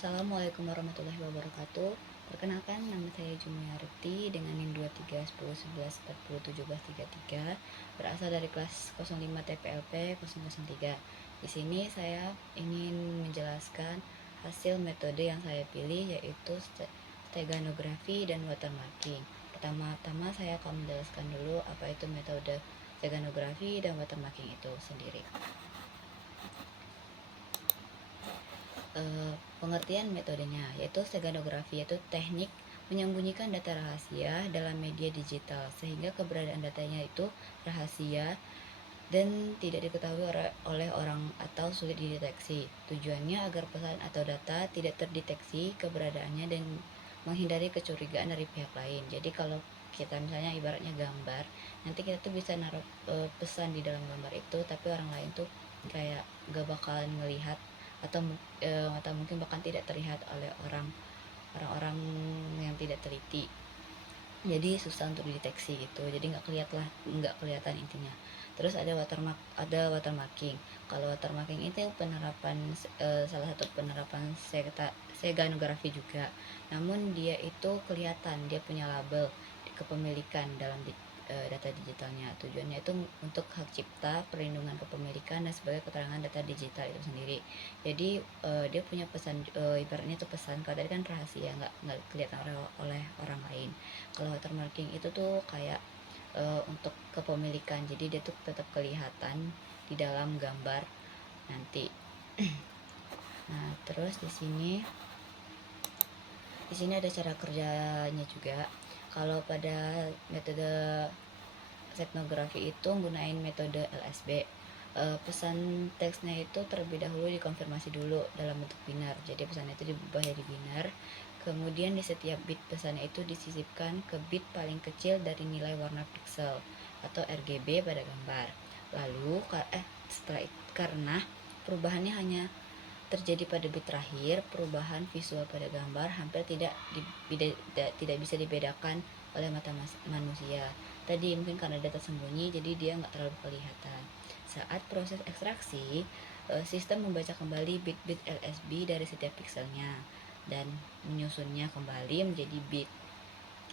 Assalamualaikum warahmatullahi wabarakatuh. Perkenalkan, nama saya Jumiarti dengan NIM 23 10 11 40 17 33, berasal dari kelas 05 TPLP 003. Di sini saya ingin menjelaskan hasil metode yang saya pilih, yaitu steganografi dan watermarking. Pertama-tama saya akan menjelaskan dulu apa itu metode steganografi dan watermarking itu sendiri. Pengertian metodenya, yaitu steganografi, yaitu teknik menyembunyikan data rahasia dalam media digital sehingga keberadaan datanya itu rahasia dan tidak diketahui oleh orang atau sulit dideteksi. Tujuannya agar pesan atau data tidak terdeteksi keberadaannya dan menghindari kecurigaan dari pihak lain. Jadi kalau kita misalnya ibaratnya gambar, nanti kita tuh bisa naruh pesan di dalam gambar itu, tapi orang lain tuh kayak gak bakalan ngelihat atau mungkin bahkan tidak terlihat oleh orang-orang yang tidak teliti. Jadi susah untuk dideteksi gitu, jadi nggak kelihatan intinya. Terus ada watermarking. Kalau watermarking itu salah satu penerapan seganografi juga, namun dia itu kelihatan, dia punya label kepemilikan dalam data digitalnya. Tujuannya itu untuk hak cipta, perlindungan kepemilikan, dan sebagai keterangan data digital itu sendiri. Jadi dia punya pesan, ibaratnya itu pesan. Kalau tadi kan rahasia, nggak kelihatan oleh orang lain. Kalau watermarking itu tuh kayak untuk kepemilikan, jadi dia tuh tetap kelihatan di dalam gambar nanti. Nah, terus di sini ada cara kerjanya juga. Kalau pada metode steganografi itu gunain metode LSB. Pesan teksnya itu terlebih dahulu dikonfirmasi dulu dalam bentuk binar. Jadi pesannya itu diubah jadi binar. Kemudian di setiap bit pesannya itu disisipkan ke bit paling kecil dari nilai warna piksel atau RGB pada gambar. Lalu setelah itu, karena perubahannya hanya terjadi pada bit terakhir, perubahan visual pada gambar hampir tidak bisa dibedakan oleh mata manusia. Tadi mungkin karena data sembunyi, jadi dia nggak terlalu kelihatan. Saat proses ekstraksi, sistem membaca kembali bit-bit LSB dari setiap pikselnya dan menyusunnya kembali menjadi bit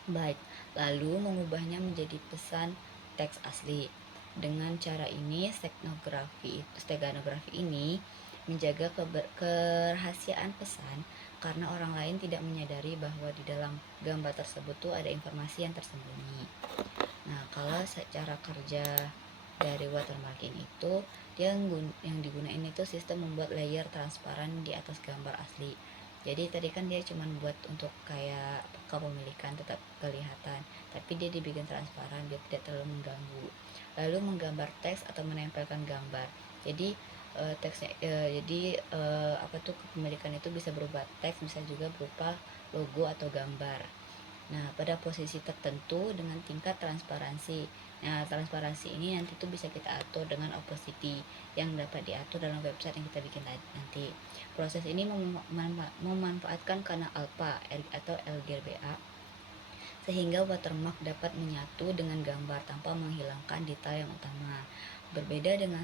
byte, lalu mengubahnya menjadi pesan teks asli. Dengan cara ini, steganografi ini menjaga kerahasiaan pesan karena orang lain tidak menyadari bahwa di dalam gambar tersebut tuh ada informasi yang tersembunyi. Nah, kalau secara kerja dari watermarking itu, dia yang digunain itu sistem membuat layer transparan di atas gambar asli. Jadi tadi kan dia cuma buat untuk kayak kepemilikan tetap kelihatan, tapi dia dibikin transparan biar tidak terlalu mengganggu. Lalu menggambar teks atau menempelkan gambar. Jadi kepemilikan itu bisa berupa teks, bisa juga berupa logo atau gambar. Nah, pada posisi tertentu dengan tingkat transparansi. Nah, transparansi ini nanti tuh bisa kita atur dengan opacity yang dapat diatur dalam website yang kita bikin nanti. Proses ini memanfaatkan kanal alpha atau RGBA sehingga watermark dapat menyatu dengan gambar tanpa menghilangkan detail yang utama. Berbeda dengan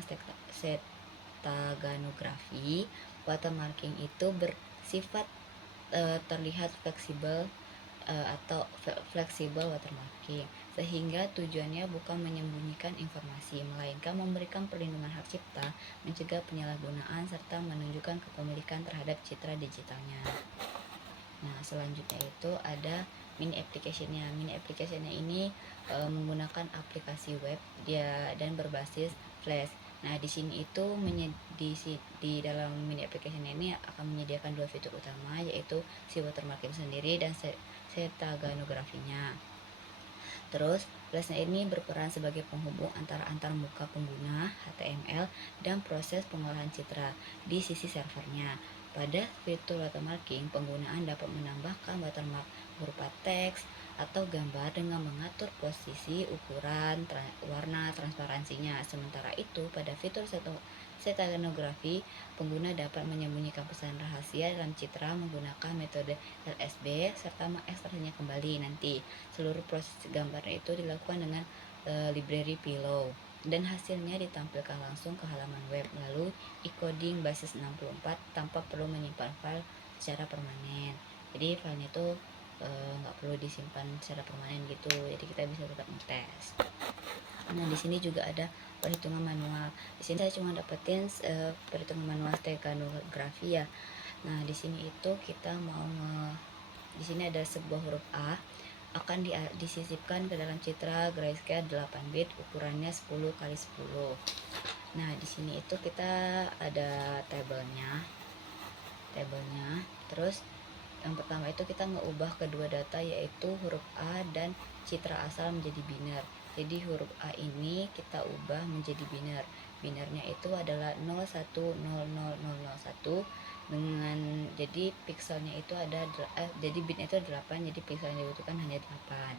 steganografi, watermarking itu bersifat terlihat fleksibel atau fleksibel watermarking, sehingga tujuannya bukan menyembunyikan informasi, melainkan memberikan perlindungan hak cipta, mencegah penyalahgunaan, serta menunjukkan kepemilikan terhadap citra digitalnya. Nah, selanjutnya itu ada mini application-nya. Mini application-nya ini menggunakan aplikasi web dia dan berbasis Flash. Nah, di sini itu di dalam mini application ini akan menyediakan dua fitur utama, yaitu si watermarking sendiri dan steganografinya. Terus, Flash ini berperan sebagai penghubung antara antar muka pengguna HTML dan proses pengolahan citra di sisi servernya. Pada fitur watermarking, penggunaan dapat menambahkan watermark berupa teks atau gambar dengan mengatur posisi, ukuran, warna, transparansinya. Sementara itu, pada fitur steganografi, pengguna dapat menyembunyikan pesan rahasia dalam citra menggunakan metode LSB serta mengekstraksinya kembali nanti. Seluruh proses gambarnya itu dilakukan dengan library Pillow dan hasilnya ditampilkan langsung ke halaman web melalui encoding basis 64 tanpa perlu menyimpan file secara permanen. Jadi filenya itu nggak perlu disimpan secara permanen gitu, jadi kita bisa tetap ngetes. Nah di sini juga ada perhitungan manual. Di sini saya cuma dapetin perhitungan manual steganografi ya. Nah di sini itu kita mau di sini ada sebuah huruf A akan disisipkan ke dalam citra grayscale 8 bit, ukurannya 10 kali 10. Nah di sini itu kita ada tabelnya. Terus yang pertama itu kita ngeubah kedua data, yaitu huruf A dan citra asal menjadi biner. Jadi huruf A ini kita ubah menjadi biner. Binernya itu adalah 010001 dengan jadi pixelnya itu ada jadi bitnya itu 8, jadi pixel yang dibutuhkan hanya 8.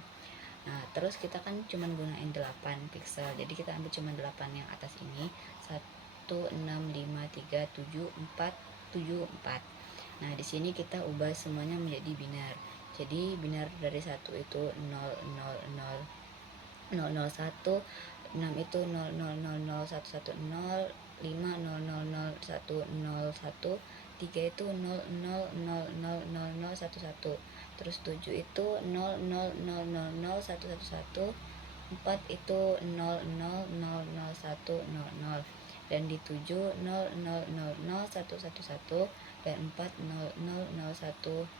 Nah, terus kita kan cuman gunain 8 pixel. Jadi kita ambil cuma 8 yang atas ini. 1, 6, 5, 3, 7, 4, 7, 4. Nah, di sini kita ubah semuanya menjadi binar. Jadi binar dari 1 itu 00001, 6 itu 0000110, 5 0000101, 3 itu 0000011, terus 7 itu 0000111, 4 itu 0000100, dan di 7 0000111, dan 4 00010.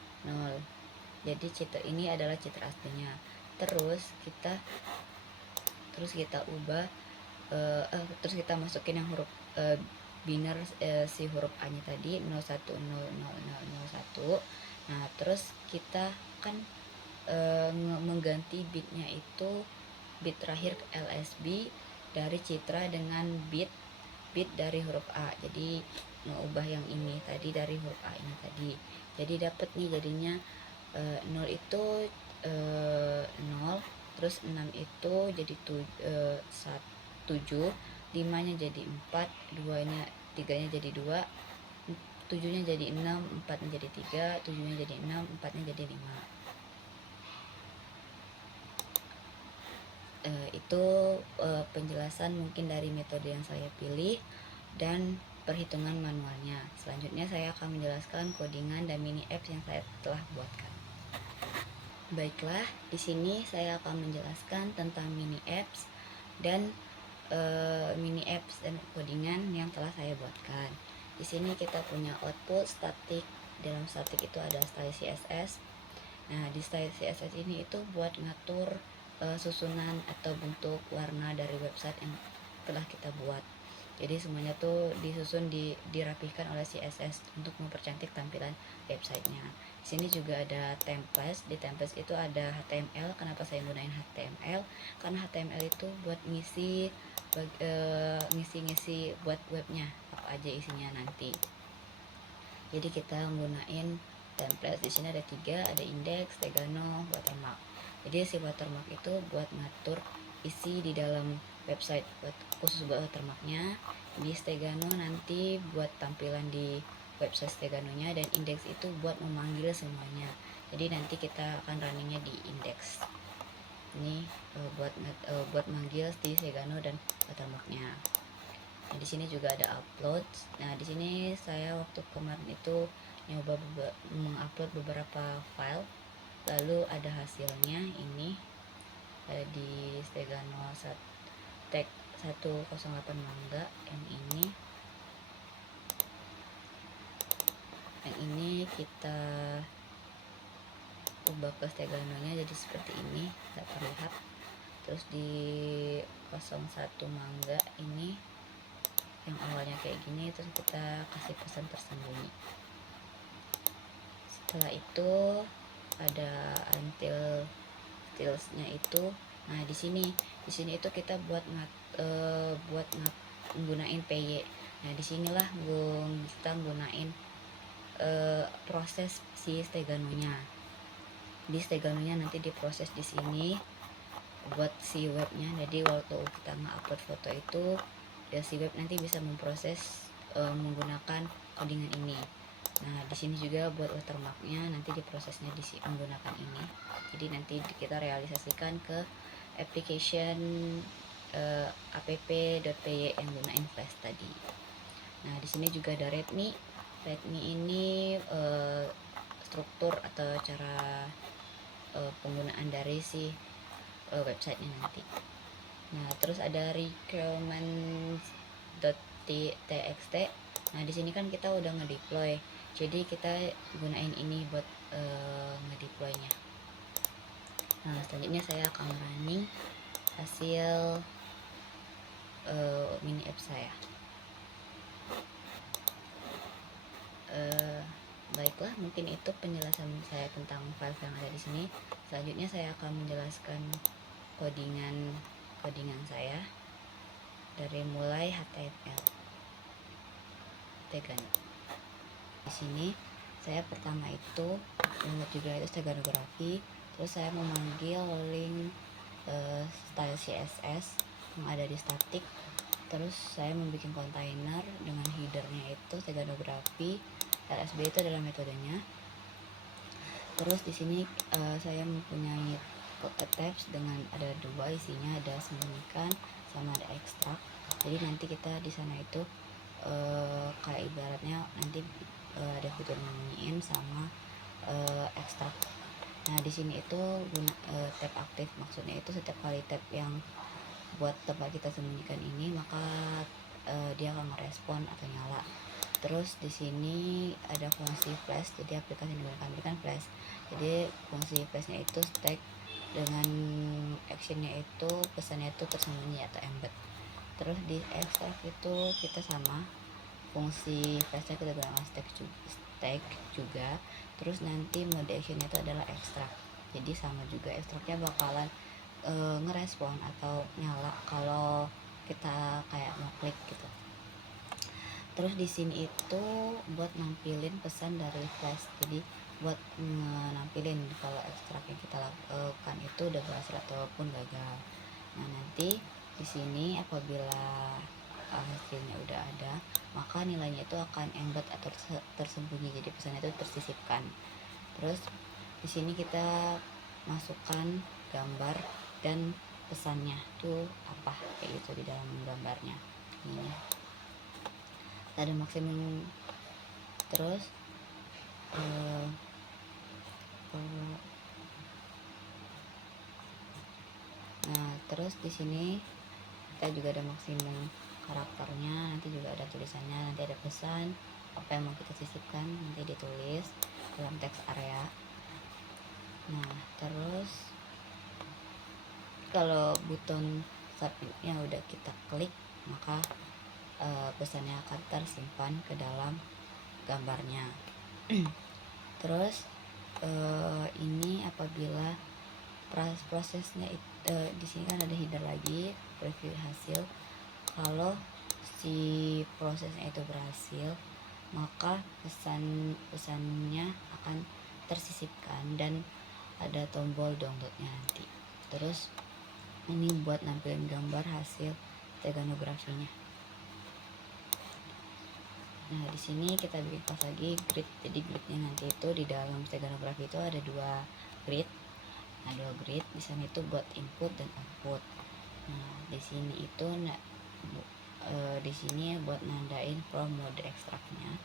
Jadi citra ini adalah citra aslinya. Terus kita ubah terus kita masukin yang huruf biner si huruf A nya tadi 010001. Nah terus kita kan mengganti bitnya itu bit terakhir LSB dari citra dengan bit dari huruf A. Jadi mengubah yang ini tadi dari huruf A ini tadi. Jadi dapat nih jadinya 0 itu 0, terus 6 itu jadi 7, 5 nya jadi 4, 2 nya 3 nya jadi 2, 7 nya jadi 6, 4 nya jadi 3, 7 nya jadi 6, 4 nya jadi 5. Itu penjelasan mungkin dari metode yang saya pilih dan perhitungan manualnya. Selanjutnya saya akan menjelaskan codingan dan mini apps yang saya telah buatkan. Baiklah, di sini saya akan menjelaskan tentang mini apps dan codingan yang telah saya buatkan. Di sini kita punya output static. Dalam static itu ada style CSS. Nah, di style CSS ini itu buat ngatur susunan atau bentuk warna dari website yang telah kita buat. Jadi semuanya tuh disusun dirapihkan oleh CSS untuk mempercantik tampilan websitenya. Di sini juga ada templates. Di templates itu ada HTML. Kenapa saya gunain HTML? Karena HTML itu buat ngisi buat webnya, apa aja isinya nanti. Jadi kita gunain template. Di sini ada 3, ada index, Stegano, watermark. Jadi si watermark itu buat ngatur isi di dalam website, khusus buat watermarknya. Di Stegano nanti buat tampilan di website Steganonya, dan index itu buat memanggil semuanya. Jadi nanti kita akan runningnya di index. Ini buat manggil di Stegano dan watermarknya. Nah, di sini juga ada upload. Nah, di sini saya waktu kemarin itu nyoba mengupload beberapa file, lalu ada hasilnya ini di Stegano tag 108 mangga. Yang ini kita ubah ke Steganonya jadi seperti ini, tidak terlihat. Terus di 01 mangga ini yang awalnya kayak gini, terus kita kasih pesan tersembunyi. Setelah itu ada until stylesnya itu. Nah di sini itu kita buat menggunain PY. Nah disinilah kita gunain proses si Steganonya. Di Steganonya nanti diproses di sini buat si webnya. Jadi waktu kita nge-upload foto itu ya si web nanti bisa memproses menggunakan codingan ini. Nah di sini juga buat watermarknya nanti diprosesnya menggunakan ini. Jadi nanti kita realisasikan ke application app.py yang gunain flash tadi. Nah di sini juga ada readme. PEGMI ini struktur atau cara penggunaan dari si websitenya nanti. Nah, terus ada requirements.txt. Nah, di sini kan kita udah ngedeploy, jadi kita gunain ini buat ngedeploynya. Nah, selanjutnya saya akan running hasil mini app saya. Baiklah, mungkin itu penjelasan saya tentang file yang ada di sini. Selanjutnya saya akan menjelaskan codingan saya dari mulai HTML. Di sini saya pertama itu membuat judul itu steganografi, terus saya memanggil link style CSS yang ada di static, terus saya membuat kontainer dengan headernya itu steganografi. LSB itu adalah metodenya. Terus di sini saya mempunyai tabs dengan ada dua, isinya ada sembunyikan sama ada ekstrak. Jadi nanti kita di sana itu kayak ibaratnya nanti ada fitur menyembunyiin sama ekstrak. Nah, di sini itu tab aktif, maksudnya itu setiap kali tab yang buat tempat kita sembunyikan ini, maka dia akan merespon atau nyala. Terus di sini ada fungsi flash, jadi aplikasi yang digunakan ini kan flash. Jadi fungsi flashnya itu stack dengan actionnya itu pesannya itu tersembunyi atau embed. Terus di ekstrak itu kita sama, fungsi flashnya kita gunakan stack juga. Terus nanti mode actionnya itu adalah ekstrak, jadi sama juga, ekstraknya bakalan ngerespon atau nyala kalau kita kayak ngeklik gitu. Terus di sini itu buat nampilin pesan dari flash, jadi buat nampilin kalau ekstrak yang kita lakukan itu udah berhasil ataupun gagal. Nah, nanti di sini apabila hasilnya udah ada, maka nilainya itu akan embed atau tersembunyi, jadi pesannya itu tersisipkan. Terus di sini kita masukkan gambar dan pesannya tuh apa kayak gitu di dalam gambarnya. Ini ada maksimum. Terus nah, terus di sini kita juga ada maksimum karakternya, nanti juga ada tulisannya, nanti ada pesan apa yang mau kita sisipkan nanti ditulis dalam teks area. Nah, terus kalau buton submitnya udah kita klik, maka pesannya akan tersimpan ke dalam gambarnya. Terus ini apabila prosesnya di sini kan ada header lagi, preview hasil. Kalau si prosesnya itu berhasil, maka pesannya akan tersisipkan dan ada tombol downloadnya nanti. Terus ini buat nampilin gambar hasil steganografinya. Nah, di sini kita bikin kelas lagi grid. Jadi gridnya nanti itu di dalam steganografi itu ada dua grid. Nah, dua grid di sana itu buat input dan output. Nah, di sini itu di sini buat nandain from mode ekstraknya.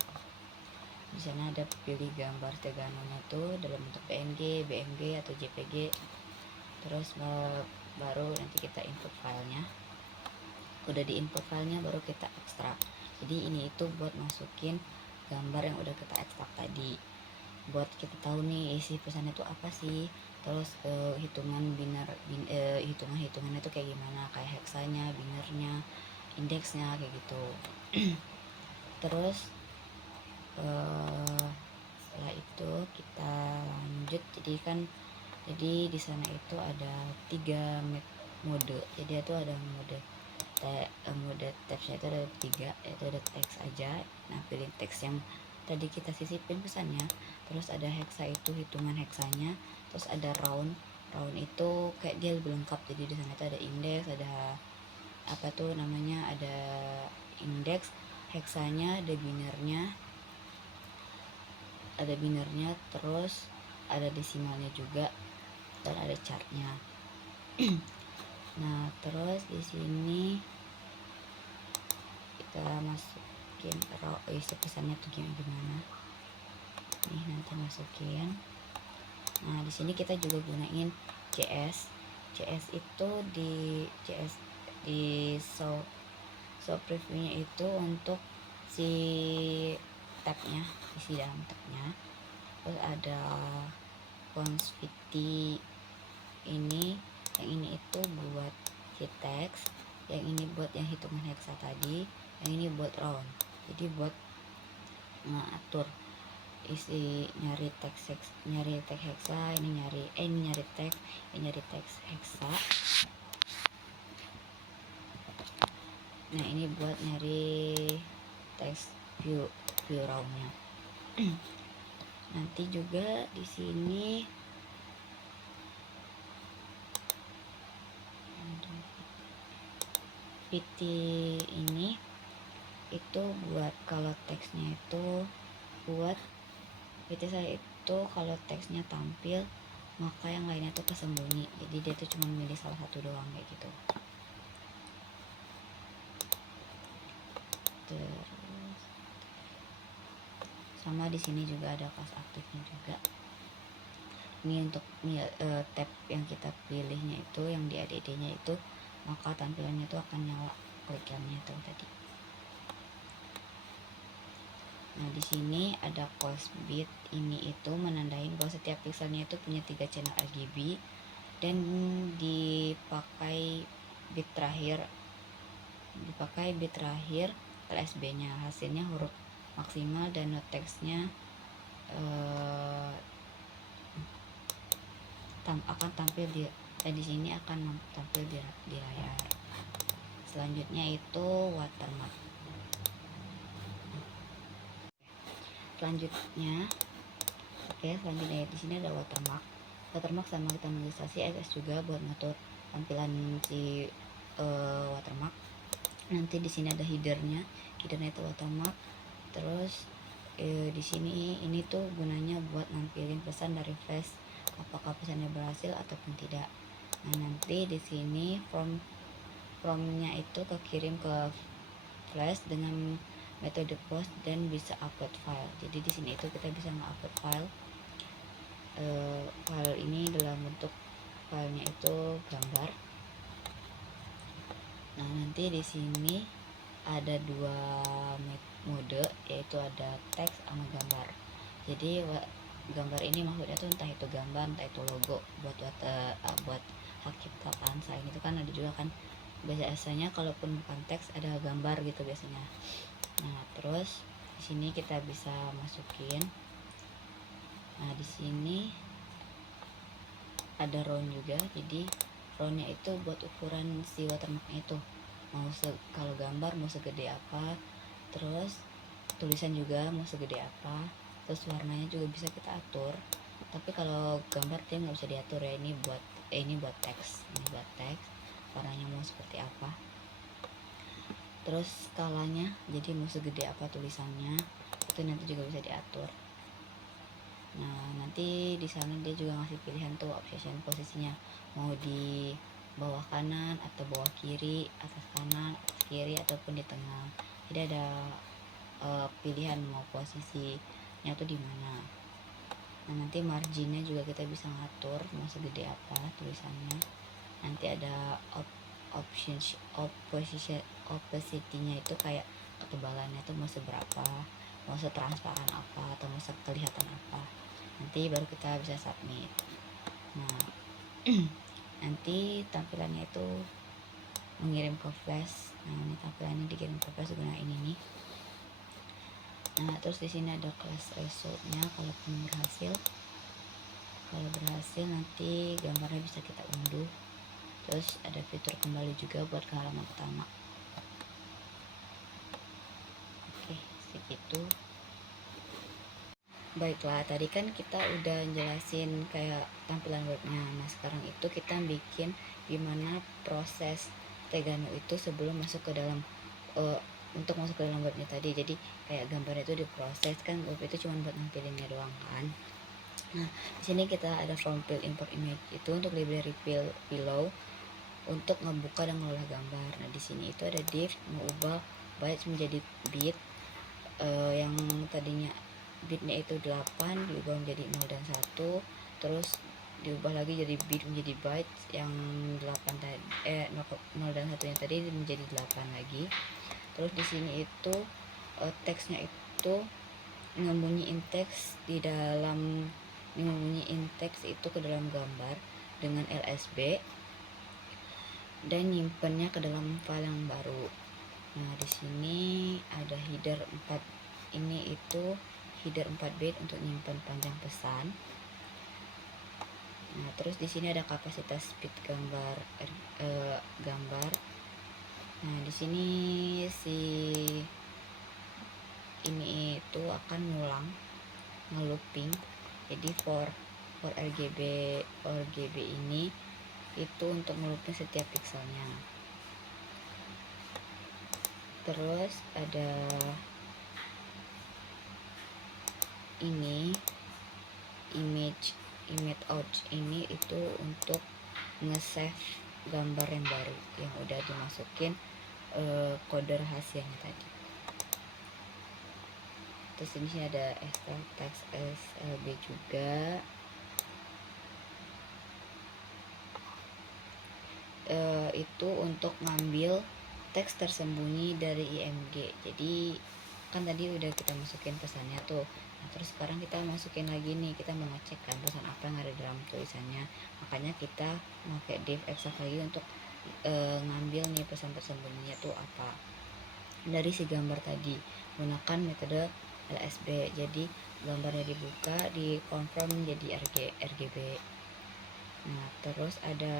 Di sana ada pilih gambar steganonya tuh dalam bentuk PNG, BMG atau JPG. Terus baru nanti kita input filenya. Udah di input filenya baru kita ekstrak. Jadi ini itu buat masukin gambar yang udah kita ekstrak tadi, buat kita tahu nih isi pesannya itu apa sih. Terus hitungan hitungannya itu kayak gimana, kayak heksanya, binernya, indeksnya kayak gitu. Terus setelah itu kita lanjut. Jadi di sana itu ada 3 mode. Jadi itu ada mode tabsnya itu ada 3, yaitu ada teks aja. Nah, pilih teks yang tadi kita sisipin pesannya. Terus ada heksa, itu hitungan heksanya. Terus ada round itu kayak dia lebih lengkap, jadi di sana itu ada indeks, ada apa tuh namanya, ada indeks, heksanya, ada binernya, terus ada desimalnya juga, dan ada chartnya. Nah, terus di sini kita masuk masukin isi pesannya tuh gimana. Nih nanti masukin. Nah di sini kita juga gunain CS itu di show previewnya itu untuk si tabnya, isi dalam tabnya. Terus ada consvity ini, yang ini itu buat si teks, yang ini buat yang hitungan hexa tadi, yang ini buat round. Jadi buat ngatur isi nyari teks hexa, ini nyari teks hexa. Nah ini buat nyari teks view roundnya. Nanti juga di sini PT ini itu buat kalau teksnya itu buat PT saya itu kalau teksnya tampil maka yang lainnya tuh kesembunyi, jadi dia tuh cuma milih salah satu doang kayak gitu. Terus sama di sini juga ada kelas aktifnya juga. Ini untuk tab yang kita pilihnya itu yang di ADD-nya itu, maka tampilannya itu akan nyala iklannya itu tadi. Nah di sini ada cost bit, ini itu menandain bahwa setiap pixelnya itu punya 3 channel RGB dan dipakai bit terakhir LSB-nya. Hasilnya huruf maksimal dan not text-nya akan tampil di sini akan tampil di layar. Selanjutnya itu watermark. Selanjutnya di sini ada watermark. Watermark sama kita normalisasi SS juga buat ngatur tampilan si watermark. Nanti di sini ada headernya itu watermark. Terus di sini ini tuh gunanya buat nampilin pesan dari flash, apakah pesannya berhasil ataupun tidak. Nah nanti di sini promnya itu kekirim ke flash dengan metode post dan bisa upload file. Jadi di sini itu kita bisa nge-upload file. File ini dalam bentuk filenya itu gambar. Nah nanti di sini ada 2 mode, yaitu ada teks sama gambar. Jadi gambar ini maksudnya tuh entah itu gambar entah itu logo buat hak cipta kan. Selain itu kan ada juga kan biasanya kalaupun bukan teks ada gambar gitu biasanya. Nah terus di sini kita bisa masukin. Nah di sini ada round juga, jadi roundnya itu buat ukuran si watermarknya itu kalau gambar mau segede apa, terus tulisan juga mau segede apa, terus warnanya juga bisa kita atur. Tapi kalau gambar dia nggak bisa diatur ya, ini buat teks, warnanya mau seperti apa, terus skalanya jadi mau segede apa tulisannya itu nanti juga bisa diatur. Nah nanti di sana dia juga ngasih pilihan tuh option posisinya mau di bawah kanan atau bawah kiri, atas kanan, atas kiri ataupun di tengah. Jadi ada pilihan mau posisinya tuh di mana. Nah nanti marginnya juga kita bisa ngatur mau segede apa tulisannya. Nanti ada opacity-nya itu kayak ketebalannya tuh mau seberapa, mau setransparan apa atau mau kelihatan apa. Nanti baru kita bisa submit. Nah nanti tampilannya itu mengirim ke flash. Nah ini tampilannya dikirim ke flash gunain ini. Nah terus di sini ada class result-nya. Kalaupun berhasil nanti gambarnya bisa kita unduh. Terus ada fitur kembali juga buat ke halaman utama. Oke segitu. Baiklah, tadi kan kita udah jelasin kayak tampilan webnya. Nah sekarang itu kita bikin gimana proses Tegano itu sebelum masuk ke dalam untuk masuk ke dalam webnya tadi. Jadi kayak gambarnya itu diproses kan, web itu cuma buat nampilinnya doang kan. Nah di sini kita ada from fill import image itu untuk library below untuk ngebuka dan mengolah gambar. Nah di sini itu ada div mengubah bytes menjadi bit. yang tadinya bitnya itu 8 diubah menjadi 0 dan 1, terus diubah lagi jadi bit menjadi byte yang 8 tadi 0 dan 1 nya tadi menjadi 8 lagi. Terus di sini itu teksnya itu nyembunyiin teks itu ke dalam gambar dengan LSB dan nyimpennya ke dalam file yang baru. Nah, di sini ada header 4, ini itu header 4 bit untuk nyimpan panjang pesan. Nah, terus di sini ada kapasitas bit gambar. Nah, di sini ini itu akan ngulang, ngelooping. Jadi for RGB ini itu untuk ngelooping setiap pixelnya. Terus ada ini image out ini itu untuk nge-save gambar yang baru yang udah dimasukin kode rahasianya tadi. Terus ini ada extract text SLB juga. Itu untuk ngambil teks tersembunyi dari IMG. Jadi kan tadi udah kita masukin pesannya tuh. Nah, terus sekarang kita masukin lagi nih, kita mau ngecek kan pesan apa yang ada dalam tulisannya. Makanya kita pakai div extract lagi untuk ngambil nih pesan tersembunyinya tuh apa dari si gambar tadi, gunakan metode LSB. Jadi gambarnya dibuka, di confirm menjadi RGB. Nah, terus ada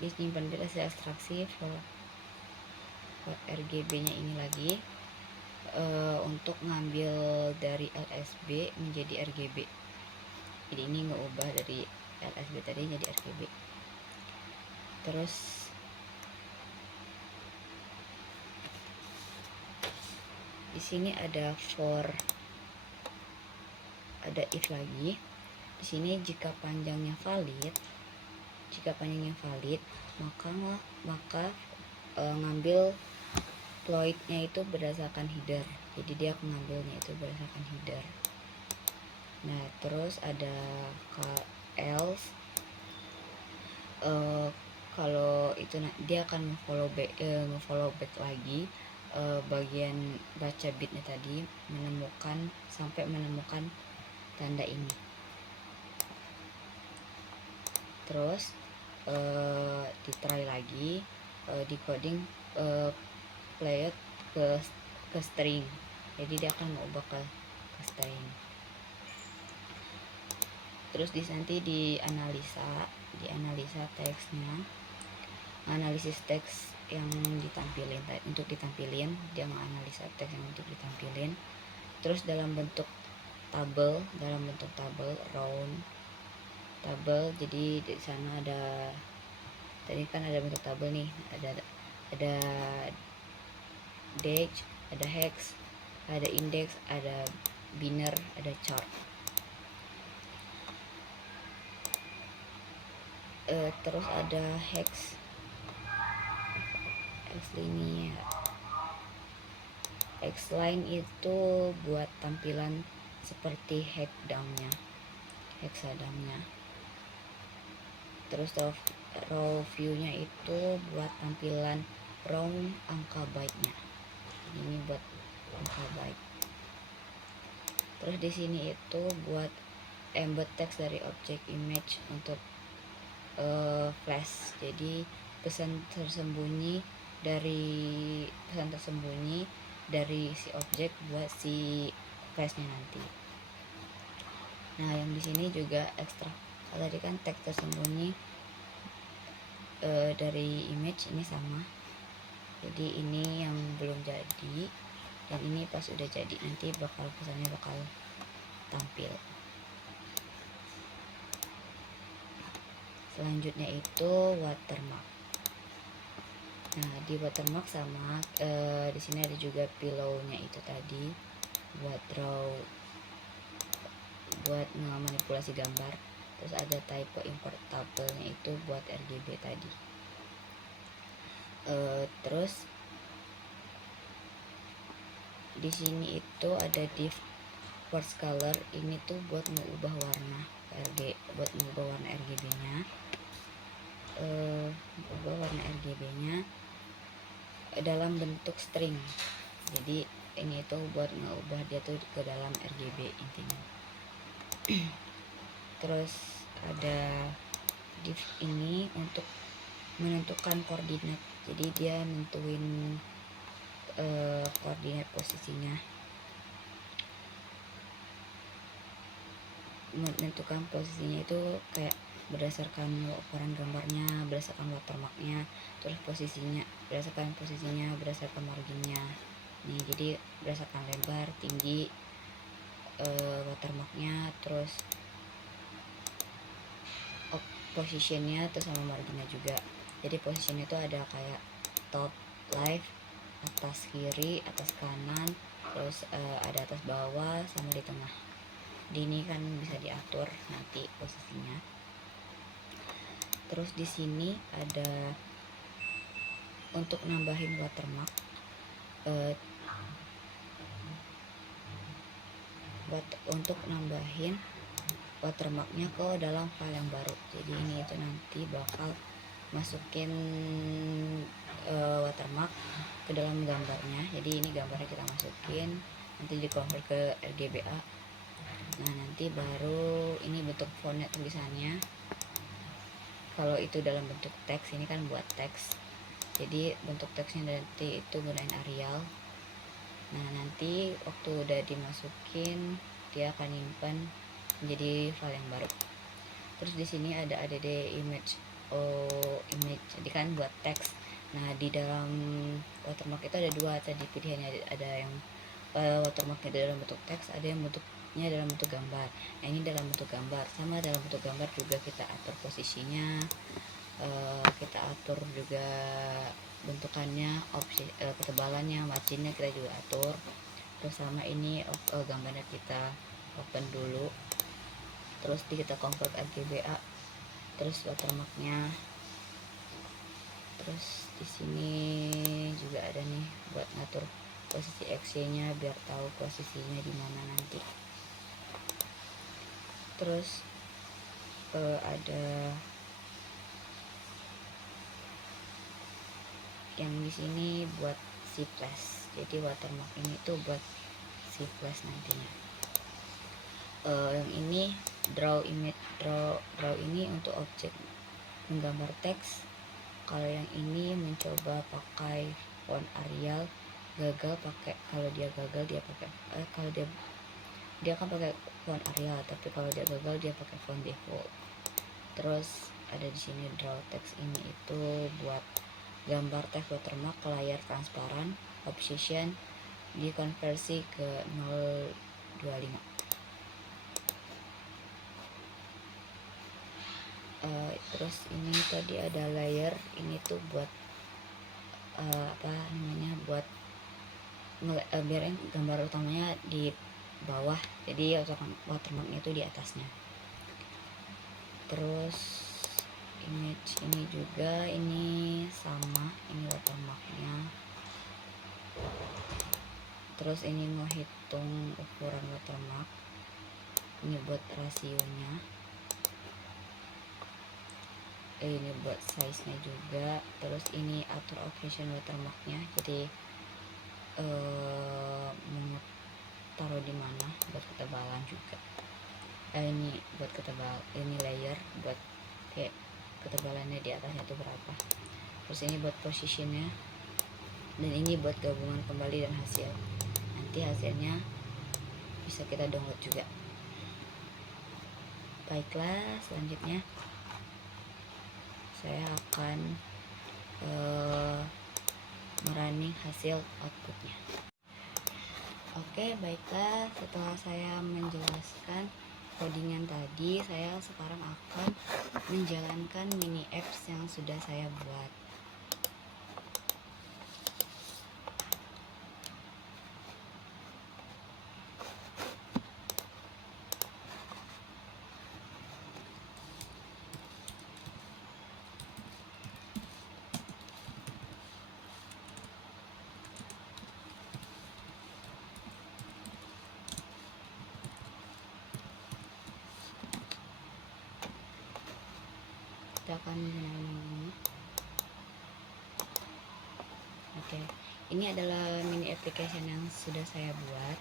disimpan bit hasil ekstraksi for RGB nya ini lagi untuk ngambil dari LSB menjadi RGB. Jadi ini ngeubah dari LSB tadi jadi RGB. Terus di sini ada if lagi. Di sini jika panjangnya valid, maka ngambil floatnya itu berdasarkan header. Jadi dia mengambilnya itu berdasarkan header. Nah, terus ada else kalau itu dia akan follow back lagi bagian baca bitnya tadi sampai menemukan tanda ini. Terus ditry lagi decoding played ke string. Jadi dia akan mengubah ke string. Terus nanti dianalisa teksnya, analisis teks yang ditampilin, dia menganalisa teks yang untuk ditampilin. Terus dalam bentuk tabel round tabel. Jadi di sana tadi kan ada bentuk tabel nih, ada date, ada hex, ada index, ada binner, ada chart. Terus ada hex linear. Hex line itu buat tampilan seperti hexadomnya. Terus row view-nya itu buat tampilan round angka byte-nya. Ini buat angka byte. Terus di sini itu buat embed text dari objek image untuk flash. Jadi pesan tersembunyi dari si objek buat si flashnya nanti. Nah, yang di sini juga ekstra. Tadi kan teks tersembunyi dari image ini sama. Jadi ini yang belum jadi, dan ini pas udah jadi nanti pesannya bakal tampil. Selanjutnya itu watermark. Nah, di watermark sama di sini ada juga pillow-nya itu tadi buat manipulasi gambar. Terus ada type import tabelnya itu buat RGB tadi. Terus Di sini itu ada div force color, ini tuh buat mengubah warna buat mengubah warna RGB-nya, dalam bentuk string. Jadi ini tuh buat mengubah dia tuh ke dalam RGB intinya. Terus ada div ini untuk menentukan koordinat, jadi dia nentuin koordinat posisinya, menentukan posisinya itu kayak berdasarkan ukuran gambarnya, berdasarkan watermarknya, terus berdasarkan marginnya nih. Jadi berdasarkan lebar, tinggi watermarknya, terus positionnya, terus sama marginnya juga. Jadi positionnya itu ada kayak top, left, atas kiri, atas kanan, terus ada atas bawah sama di tengah. Di ini kan bisa diatur nanti posisinya. Terus di sini ada untuk nambahin watermark, untuk nambahin watermarknya ke dalam file yang baru. Jadi ini itu nanti bakal masukin watermark ke dalam gambarnya. Jadi ini gambarnya kita masukin, nanti di convert ke RGBA. Nah nanti baru ini bentuk fontnya, tulisannya. Kalau itu dalam bentuk teks, ini kan buat teks, jadi bentuk teksnya nanti itu gunain Arial. Nah nanti waktu udah dimasukin, dia akan nyimpan menjadi file yang baru. Terus di sini ada add image, jadi kan buat teks. Nah di dalam watermark itu ada dua tadi pilihannya, ada yang watermarknya dalam bentuk teks, ada yang bentuknya dalam bentuk gambar. Nah ini dalam bentuk gambar, sama dalam bentuk gambar juga kita atur posisinya, kita atur juga bentukannya, ketebalannya, marginnya kita juga atur. Terus sama ini gambarnya kita open dulu, terus kita convert RGBA, terus watermarknya. Terus di sini juga ada nih buat ngatur posisi XY-nya biar tahu posisinya di mana nanti. Terus ada yang di sini buat C++. Jadi watermark ini tuh buat C+ nantinya. Yang ini draw image, draw ini untuk objek menggambar teks. Kalau yang ini mencoba pakai font Arial, gagal pakai, kalau dia gagal dia pakai kalau dia akan pakai font Arial, tapi kalau dia gagal dia pakai font default. Terus ada di sini draw text, ini itu buat gambar teks watermark ke layar transparan, obsession dikonversi ke 025. Terus ini tadi ada layer, ini tuh buat buat biarin gambar utamanya di bawah, jadi watermarknya itu di atasnya. Terus image ini juga, ini sama, ini watermarknya. Terus ini menghitung ukuran watermark, ini buat rasionya, ini buat size nya juga. Terus ini atur operation watermarknya, jadi mau taruh di mana, buat ketebalan juga. Ini buat ini layer buat kayak ketebalannya di atasnya itu berapa. Terus ini buat positionnya, dan ini buat gabungan kembali dan hasil. Nanti hasilnya bisa kita download juga. Baiklah, selanjutnya saya akan merunning hasil outputnya. Oke, baiklah, setelah saya menjelaskan codingan tadi, saya sekarang akan menjalankan mini apps yang sudah saya buat. kita akan gunain yang ini. Oke, ini adalah mini application yang sudah saya buat.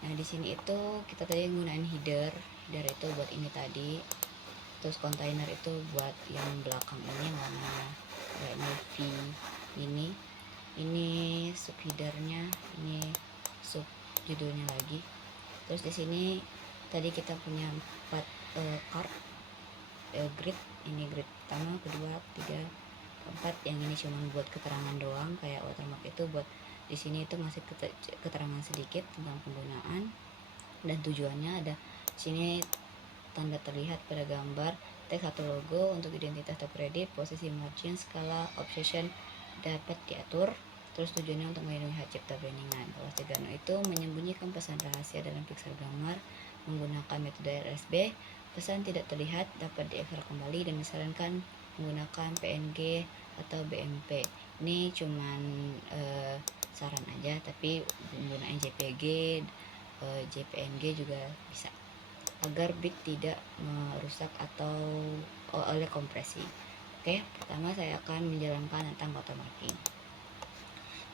Nah, di sini itu kita tadi gunain header itu buat ini tadi. Terus container itu buat yang belakang ini warna kayak navy ini. Ini sub headernya, ini sub judulnya lagi. Terus di sini tadi kita punya 4 card grid. Ini grid pertama, kedua, ketiga, keempat. Yang ini cuma buat keterangan doang, kayak watermark itu buat di sini itu masih keterangan sedikit tentang penggunaan dan tujuannya. Ada sini tanda terlihat pada gambar, teks atau logo untuk identitas atau kredit, posisi margin, skala, obsession dapat diatur. Terus tujuannya untuk melindungi hak cipta brandingan. Kalau Stegano itu menyembunyikan pesan rahasia dalam pixel gambar menggunakan metode RSB. Pesan tidak terlihat dapat diekstrak kembali dan disarankan menggunakan PNG atau BMP. Ini cuman saran aja, tapi menggunakan JPG, JPNG juga bisa, agar bit tidak merusak atau oleh kompresi. Oke, pertama saya akan menjalankan tentang watermarking.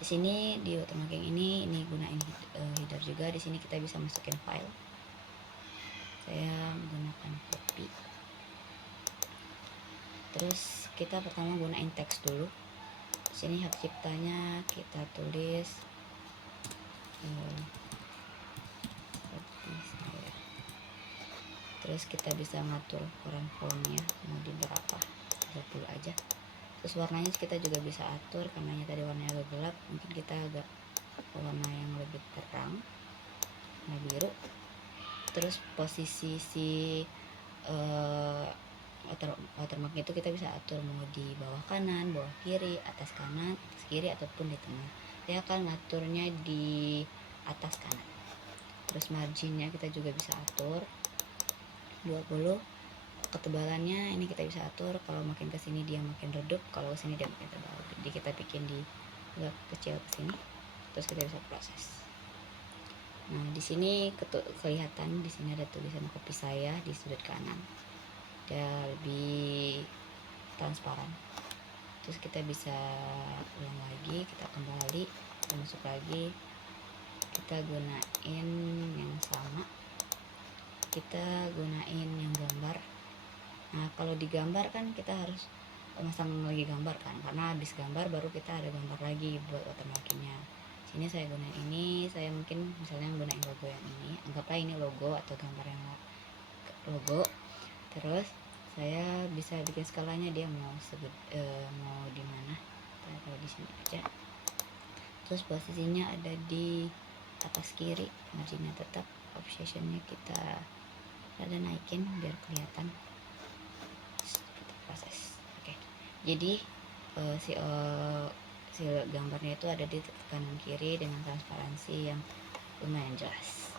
Di sini di watermarking ini gunain header juga. Di sini kita bisa masukin file. Saya menggunakan copy. Terus kita pertama gunain teks dulu. Di sini hak ciptanya kita tulis terus kita bisa ngatur ukuran fontnya mau di berapa, 30 aja. Terus warnanya kita juga bisa atur, karena tadi warnanya agak gelap, mungkin kita agak warna yang lebih terang, warna biru. Terus posisi si watermark itu kita bisa atur mau di bawah kanan, bawah kiri, atas kanan, atas kiri, ataupun di tengah. Saya akan ngaturnya di atas kanan. Terus marginnya kita juga bisa atur 20. Ketebalannya ini kita bisa atur, kalau makin ke sini dia makin redup, kalau ke sini dia makin tebal. Jadi kita bikin di agak kecil ke sini. Terus kita bisa proses. Nah, di sini kelihatan di sini ada tulisan kopi saya di sudut kanan. Dia lebih transparan. Terus kita bisa ulang lagi, kita kembali, kita masuk lagi, kita gunain yang sama, kita gunain yang gambar. Nah, kalau di gambar kan kita harus masang lagi gambar kan, karena habis gambar baru kita ada gambar lagi buat watermarkingnya. Sini saya gunain ini, saya mungkin misalnya gunain logo yang ini, anggaplah ini logo atau gambar yang logo. Terus saya bisa bikin skalanya, dia mau mau di mana, kita taruh di sini aja. Terus posisinya ada di atas kiri, marginnya tetap, obsessionnya kita ada naikin biar kelihatan. Kita proses. Oke. Jadi si gambarnya itu ada di kanan kiri dengan transparansi yang lumayan jelas.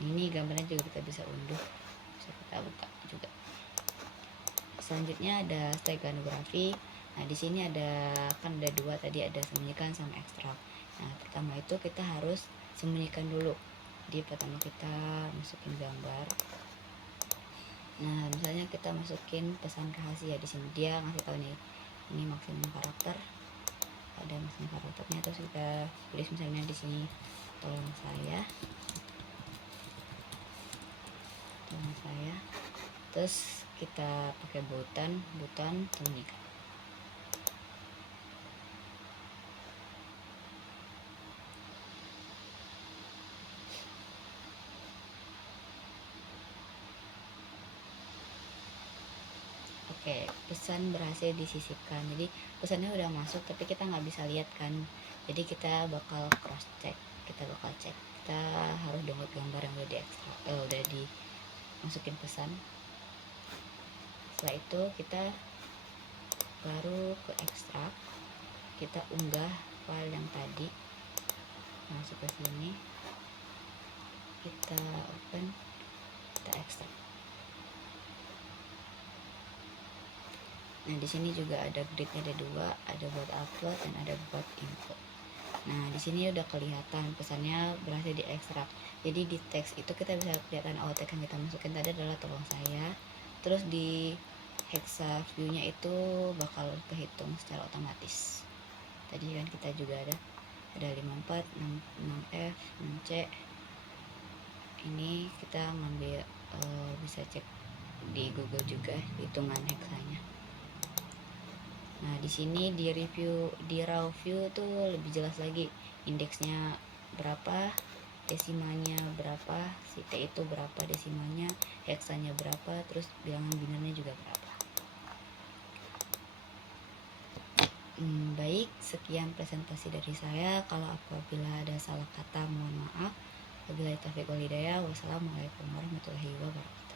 Ini gambarnya juga kita bisa unduh, bisa kita buka juga. Selanjutnya ada steganografi. Nah, di sini ada kan ada 2 tadi, ada sembunyikan sama ekstrak. Nah, pertama itu kita harus sembunyikan dulu. Jadi pertama kita masukin gambar. Nah, misalnya kita masukin pesan rahasia, di sini dia ngasih tahu nih, ini maksimum karakter, ada maksimum karakternya. Terus kita tulis misalnya di sini tolong saya. Terus kita pakai button sembunyikan. Oke, pesan berhasil disisipkan. Jadi pesannya udah masuk, tapi kita nggak bisa lihat kan. Jadi kita bakal cross check, kita bakal cek. Kita harus download gambar yang udah dimasukin pesan. Setelah itu kita baru ke ekstrak, kita unggah file yang tadi, masuk ke sini, kita open, kita ekstrak. Nah, di sini juga ada gridnya, ada 2, ada buat upload dan ada buat info. Nah, di sini udah kelihatan pesannya berhasil diekstrak. Jadi di teks itu kita bisa kelihatan teks yang kita masukin tadi adalah tolong saya. Terus di hexa view-nya itu bakal kehitung secara otomatis. Tadi kan kita juga ada 54, 6F, 6C. Ini kita ngambil bisa cek di Google juga hitungan hexanya. Nah, di sini di raw view tuh lebih jelas lagi indeksnya berapa, desimalnya berapa, si T itu berapa desimalnya, heksanya berapa, terus bilangan binarnya juga berapa. Baik, sekian presentasi dari saya. Kalau apabila ada salah kata mohon maaf. Wabillahi taufiq wal hidayah. Wassalamualaikum warahmatullahi wabarakatuh.